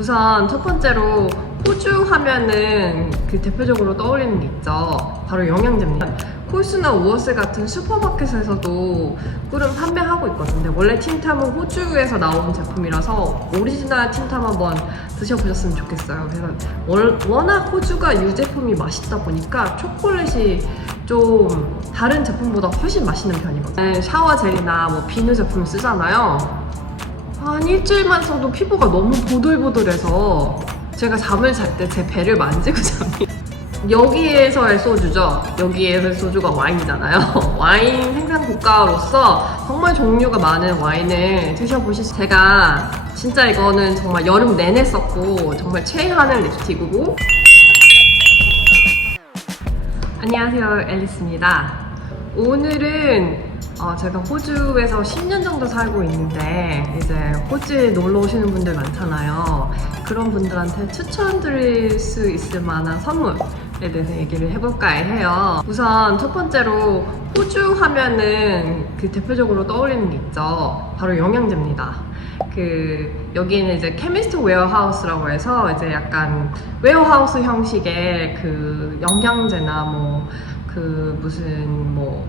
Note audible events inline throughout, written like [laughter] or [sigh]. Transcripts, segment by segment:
우선 첫 번째로 호주 하면은 그 대표적으로 떠올리는 게 있죠. 바로 영양제입니다. 콜스나 우어스 같은 슈퍼마켓에서도 꿀은 판매하고 있거든요. 원래 틴탐은 호주에서 나온 제품이라서 오리지널 틴탐 한번 드셔보셨으면 좋겠어요. 그래서 월- 워낙 호주가 유제품이 맛있다 보니까 초콜릿이 좀 다른 제품보다 훨씬 맛있는 편이거든요. 샤워 젤이나 뭐 비누 제품 쓰잖아요. 한 일주일만 써도 피부가 너무 보들보들해서 제가 잠을 잘 때 제 배를 만지고 잠이 [laughs] 여기에서의 소주죠. 여기에서의 소주가 와인이잖아요. [laughs] 와인 생산 국가로서 정말 종류가 많은 와인을 드셔보실 수 제가 진짜 이거는 정말 여름 내내 썼고 정말 최애하는 립스틱이고 안녕하세요 앨리스입니다. 오늘은 어, 제가 호주에서 10년 정도 살고 있는데 이제 호주에 놀러 오시는 분들 많잖아요. 그런 분들한테 추천드릴 수 있을 만한 선물에 대해서 얘기를 해볼까 해요. 우선 첫 번째로 호주 하면은 그 대표적으로 떠올리는 게 있죠. 바로 영양제입니다. 그 여기는 이제 케미스트 웨어하우스라고 해서 이제 약간 웨어하우스 형식의 그 영양제나 뭐 그 무슨 뭐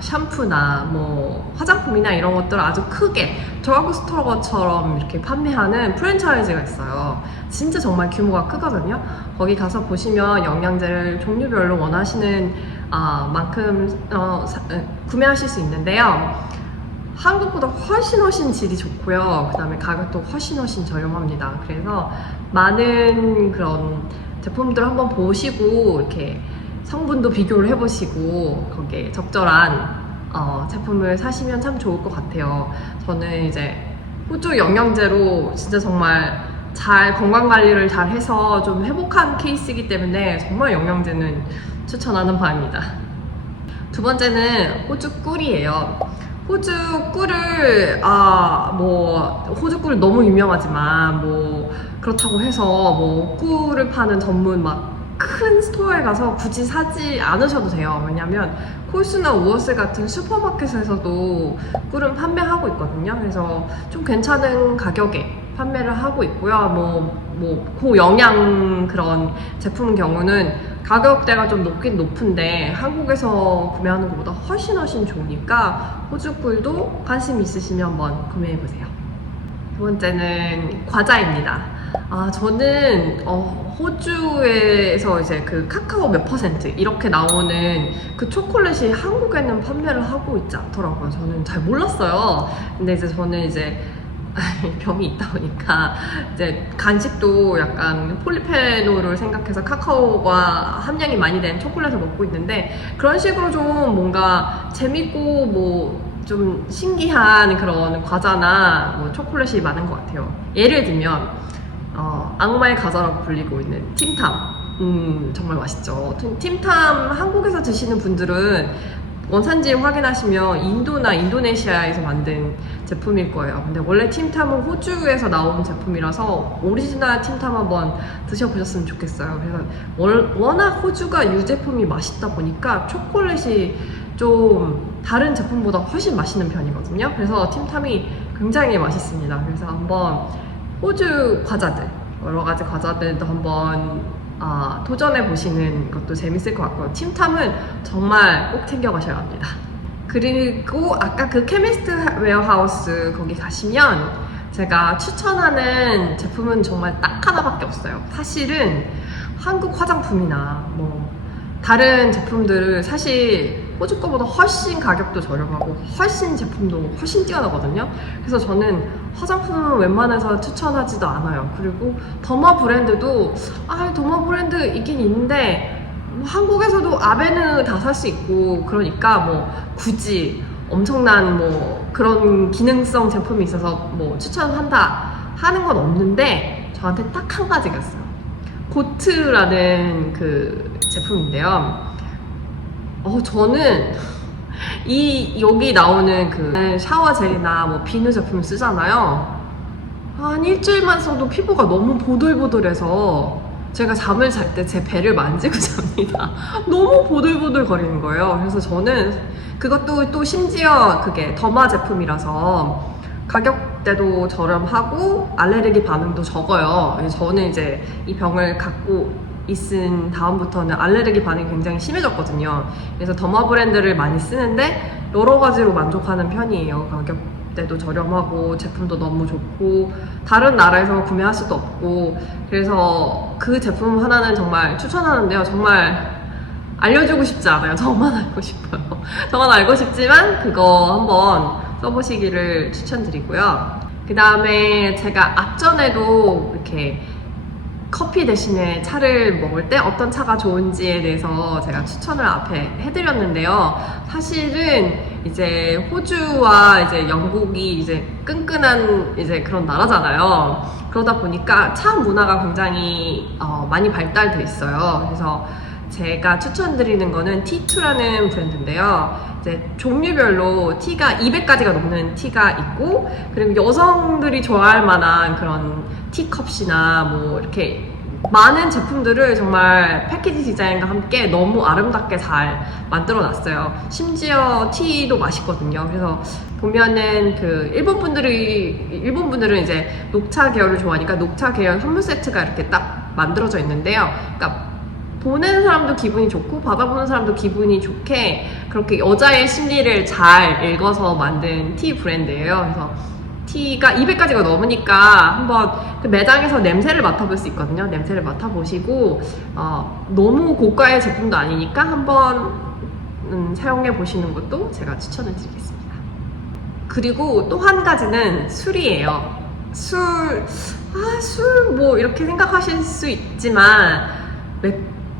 샴푸나 뭐 화장품이나 이런 것들을 아주 크게 드러그스토어처럼 이렇게 판매하는 프랜차이즈가 있어요. 진짜 정말 규모가 크거든요. 거기 가서 보시면 영양제를 종류별로 원하시는 아, 만큼 어, 사- 에, 구매하실 수 있는데요. 한국보다 훨씬 훨씬 질이 좋고요. 그 다음에 가격도 훨씬 훨씬 저렴합니다. 그래서 많은 그런 제품들 한번 보시고 이렇게 성분도 비교를 해보시고 거기에 적절한 어, 제품을 사시면 참 좋을 것 같아요. 저는 이제 호주 영양제로 진짜 정말 잘 건강 관리를 잘 해서 좀 회복한 케이스이기 때문에 정말 영양제는 추천하는 바입니다. 두 번째는 호주 꿀이에요. 호주 꿀을 아 뭐 호주 꿀 너무 유명하지만 뭐 그렇다고 해서 뭐 꿀을 파는 전문 막 큰 스토어에 가서 굳이 사지 않으셔도 돼요. 왜냐면 콜스나 우어스 같은 슈퍼마켓에서도 꿀은 판매하고 있거든요. 그래서 좀 괜찮은 가격에 판매를 하고 있고요. 뭐, 뭐, 고영양 그런 제품 경우는 가격대가 좀 높긴 높은데 한국에서 구매하는 것보다 훨씬 훨씬 좋으니까 호주 꿀도 관심 있으시면 한번 구매해보세요. 두 번째는 과자입니다. 아, 저는 어, 호주에서 이제 그 카카오 몇 퍼센트 이렇게 나오는 그 초콜릿이 한국에는 판매를 하고 있지 않더라고요. 저는 잘 몰랐어요. 근데 이제 저는 이제 [laughs] 병이 있다 보니까 이제 간식도 약간 폴리페놀을 생각해서 카카오가 함량이 많이 된 초콜릿을 먹고 있는데 그런 식으로 좀 뭔가 재밌고 뭐 좀 신기한 그런 과자나 뭐 초콜릿이 많은 것 같아요. 예를 들면 어, 악마의 과자라고 불리고 있는 팀탐. 음, 정말 맛있죠. 팀- 팀탐 한국에서 드시는 분들은 원산지 확인하시면 인도나 인도네시아에서 만든 제품일 거예요. 근데 원래 팀탐은 호주에서 나온 제품이라서 오리지널 팀탐 한번 드셔보셨으면 좋겠어요. 그래서 월- 워낙 호주가 유제품이 맛있다 보니까 초콜릿이 좀 다른 제품보다 훨씬 맛있는 편이거든요. 그래서 팀탐이 굉장히 맛있습니다. 그래서 한번 호주 과자들 여러 가지 과자들도 한번 아, 도전해 보시는 것도 재밌을 것 같고요. 팀탐은 정말 꼭 챙겨가셔야 합니다. 그리고 아까 그 케미스트 웨어하우스 거기 가시면 제가 추천하는 제품은 정말 딱 하나밖에 없어요. 사실은 한국 화장품이나 뭐 다른 제품들을 사실 호주 거보다 훨씬 가격도 저렴하고 훨씬 제품도 훨씬 뛰어나거든요. 그래서 저는 화장품은 웬만해서 추천하지도 않아요. 그리고 더마 브랜드도 아 더마 브랜드 있긴 있는데 뭐 한국에서도 아베는 다 살 수 있고 그러니까 뭐 굳이 엄청난 뭐 그런 기능성 제품이 있어서 뭐 추천한다 하는 건 없는데 저한테 딱 한 가지가 있어요. 고트라는 그 제품인데요. 어, 저는 이 여기 나오는 그 샤워 젤이나 뭐 비누 제품 쓰잖아요. 한 일주일만 써도 피부가 너무 보들보들해서 제가 잠을 잘 때 제 배를 만지고 [laughs] 잡니다. 너무 보들보들 거리는 거예요. 그래서 저는 그것도 또 심지어 그게 더마 제품이라서 가격 가격대도 저렴하고 알레르기 반응도 적어요. 저는 이제 이 병을 갖고 있은 다음부터는 알레르기 반응이 굉장히 심해졌거든요. 그래서 더마 브랜드를 많이 쓰는데 여러 가지로 만족하는 편이에요. 가격대도 저렴하고 제품도 너무 좋고 다른 나라에서 구매할 수도 없고 그래서 그 제품 하나는 정말 추천하는데요. 정말 알려주고 싶지 않아요. [laughs] 저만 알고 싶어요. 저만 알고 싶지만 그거 한번 써보시기를 추천드리고요. 그 다음에 제가 앞전에도 이렇게 커피 대신에 차를 먹을 때 어떤 차가 좋은지에 대해서 제가 추천을 앞에 해드렸는데요. 사실은 이제 호주와 이제 영국이 이제 끈끈한 이제 그런 나라잖아요. 그러다 보니까 차 문화가 굉장히 어, 많이 발달돼 있어요. 그래서 제가 추천드리는 거는 T2라는 브랜드인데요. 이제 종류별로 티가 200가지가 넘는 티가 있고 그리고 여성들이 좋아할 만한 그런 티컵이나 뭐 이렇게 많은 제품들을 정말 패키지 디자인과 함께 너무 아름답게 잘 만들어 놨어요. 심지어 티도 맛있거든요. 그래서 보면은 그 일본 분들이 일본 분들은 이제 녹차 계열을 좋아하니까 녹차 계열 선물 세트가 이렇게 딱 만들어져 있는데요. 그러니까 보는 사람도 기분이 좋고 받아보는 사람도 기분이 좋게 그렇게 여자의 심리를 잘 읽어서 만든 티 브랜드예요. 그래서 티가 200가지가 넘으니까 한번 그 매장에서 냄새를 맡아볼 수 있거든요. 냄새를 맡아보시고 어, 너무 고가의 제품도 아니니까 한번 음, 사용해 보시는 것도 제가 추천을 드리겠습니다. 그리고 또 한 가지는 술이에요. 술, 아, 술 뭐 이렇게 생각하실 수 있지만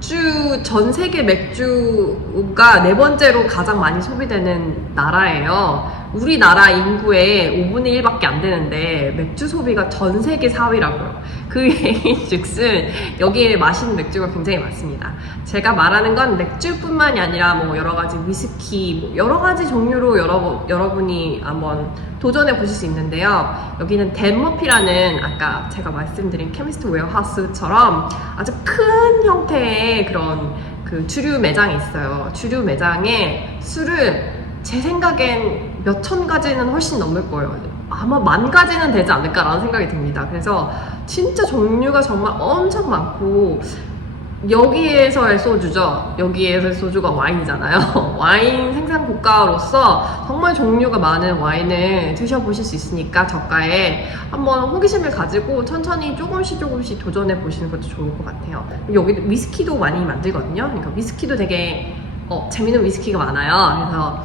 맥주, 전 세계 맥주가 네 번째로 가장 많이 소비되는 나라예요. 우리나라 인구의 5분의 1밖에 안 되는데 맥주 소비가 전 세계 4위라고요. 그 얘기 [laughs] 즉슨 여기에 마시는 맥주가 굉장히 많습니다. 제가 말하는 건 맥주뿐만이 아니라 뭐 여러 가지 위스키, 뭐 여러 가지 종류로 여러, 여러분이 한번 도전해 보실 수 있는데요. 여기는 덴머피라는 아까 제가 말씀드린 케미스트 웨어하우스처럼 아주 큰 형태의 그런 그 주류 매장이 있어요. 주류 매장에 술을 제 생각엔 몇 천 가지는 훨씬 넘을 거예요. 아마 만 가지는 되지 않을까라는 생각이 듭니다. 그래서 진짜 종류가 정말 엄청 많고 여기에서의 소주죠. 여기에서의 소주가 와인이잖아요. [laughs] 와인 생산 국가로서 정말 종류가 많은 와인을 드셔보실 수 있으니까 저가에 한번 호기심을 가지고 천천히 조금씩 조금씩 도전해 보시는 것도 좋을 것 같아요. 여기 위스키도 많이 만들거든요. 그러니까 위스키도 되게 어, 재밌는 위스키가 많아요. 그래서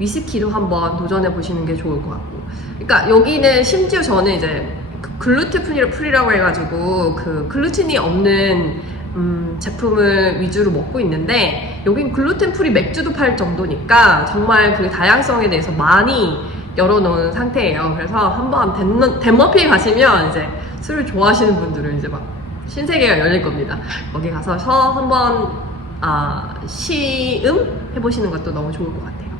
위스키도 한번 도전해 보시는 게 좋을 것 같고. 그러니까 여기는 심지어 저는 이제 그 글루텐 프리라고 해가지고 그 글루텐이 없는 음, 제품을 위주로 먹고 있는데 여긴 글루텐 프리 맥주도 팔 정도니까 정말 그 다양성에 대해서 많이 열어놓은 상태예요. 그래서 한번 덴- 덴머피에 가시면 이제 술을 좋아하시는 분들은 이제 막 신세계가 열릴 겁니다. 거기 가서 서 한번 아, 시음 해보시는 것도 너무 좋을 것 같아요.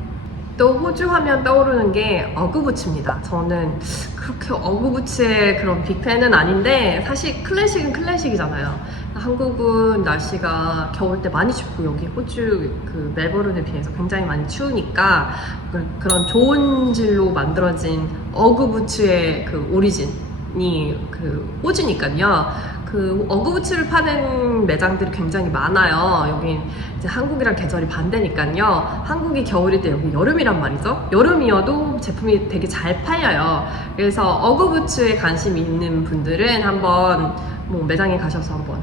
또 호주 하면 떠오르는 게 어그부츠입니다. 저는 그렇게 어그부츠의 그런 빅팬은 아닌데 사실 클래식은 클래식이잖아요. 한국은 날씨가 겨울 때 많이 춥고 여기 호주 그 멜버른에 비해서 굉장히 많이 추우니까 그- 그런 좋은 질로 만들어진 어그부츠의 그 오리진이 그 호주니까요. 그 어그부츠를 파는 매장들이 굉장히 많아요. 여기 이제 한국이랑 계절이 반대니까요. 한국이 겨울일 때 여기 여름이란 말이죠. 여름이어도 제품이 되게 잘 팔려요. 그래서 어그부츠에 관심 있는 분들은 한번 뭐 매장에 가셔서 한번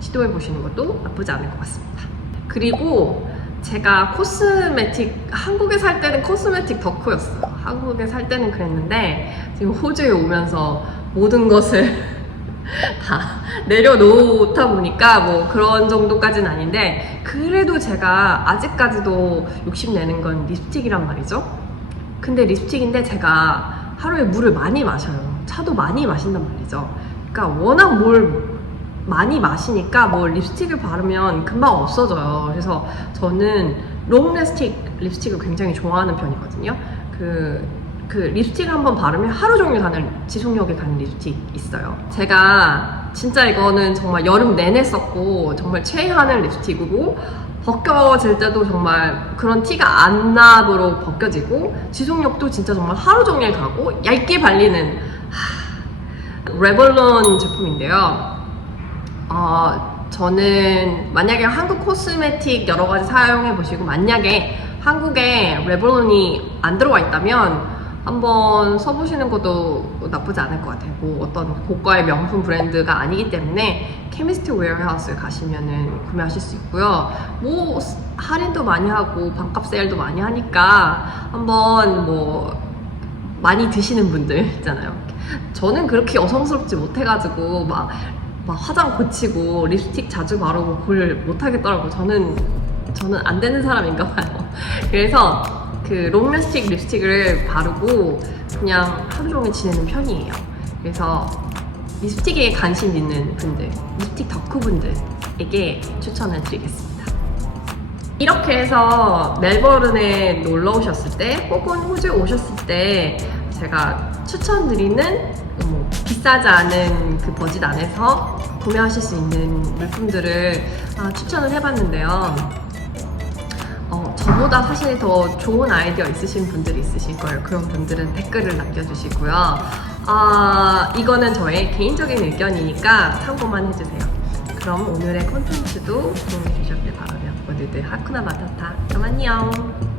시도해 보시는 것도 나쁘지 않을 것 같습니다. 그리고 제가 코스메틱 한국에 살 때는 코스메틱 덕후였어요. 한국에 살 때는 그랬는데 지금 호주에 오면서 모든 것을 다 내려놓다 보니까 뭐 그런 정도까지는 아닌데 그래도 제가 아직까지도 욕심내는 건 립스틱이란 말이죠. 근데 립스틱인데 제가 하루에 물을 많이 마셔요. 차도 많이 마신단 말이죠. 그러니까 워낙 뭘 많이 마시니까 뭐 립스틱을 바르면 금방 없어져요. 그래서 저는 롱레스틱 립스틱을 굉장히 좋아하는 편이거든요. 그, 그 립스틱 한번 바르면 하루 종일 가는 지속력이 가는 립스틱 있어요. 제가 진짜 이거는 정말 여름 내내 썼고 정말 최애하는 립스틱이고 벗겨질 때도 정말 그런 티가 안 나도록 벗겨지고 지속력도 진짜 정말 하루 종일 가고 얇게 발리는 하, 레볼론 제품인데요. 어, 저는 만약에 한국 코스메틱 여러 가지 사용해 보시고 만약에 한국에 레볼론이 안 들어와 있다면 한번 써보시는 것도 나쁘지 않을 것 같아요. 뭐 어떤 고가의 명품 브랜드가 아니기 때문에 케미스트 웨어하우스 가시면은 구매하실 수 있고요. 뭐 할인도 많이 하고 반값 세일도 많이 하니까 한번 뭐 많이 드시는 분들 있잖아요. 저는 그렇게 여성스럽지 못해가지고 막, 막 화장 고치고 립스틱 자주 바르고 그걸 못하겠더라고요. 저는 저는 안 되는 사람인가 봐요. [laughs] 그래서 그 롱라스틱 립스틱을 바르고 그냥 하루 종일 지내는 편이에요. 그래서 립스틱에 관심 있는 분들, 립스틱 덕후 분들에게 추천을 드리겠습니다. 이렇게 해서 멜버른에 놀러 오셨을 때 혹은 호주에 오셨을 때 제가 추천드리는 뭐 비싸지 않은 그 버짓 안에서 구매하실 수 있는 물품들을 아, 추천을 해봤는데요. 어, 저보다 사실 더 좋은 아이디어 있으신 분들이 있으실 거예요. 그런 분들은 댓글을 남겨주시고요. 아, 이거는 저의 개인적인 의견이니까 참고만 해주세요. 그럼 오늘의 콘텐츠도 도움이 되셨길 바라며 모두들 하쿠나 마타타. 그럼 안녕.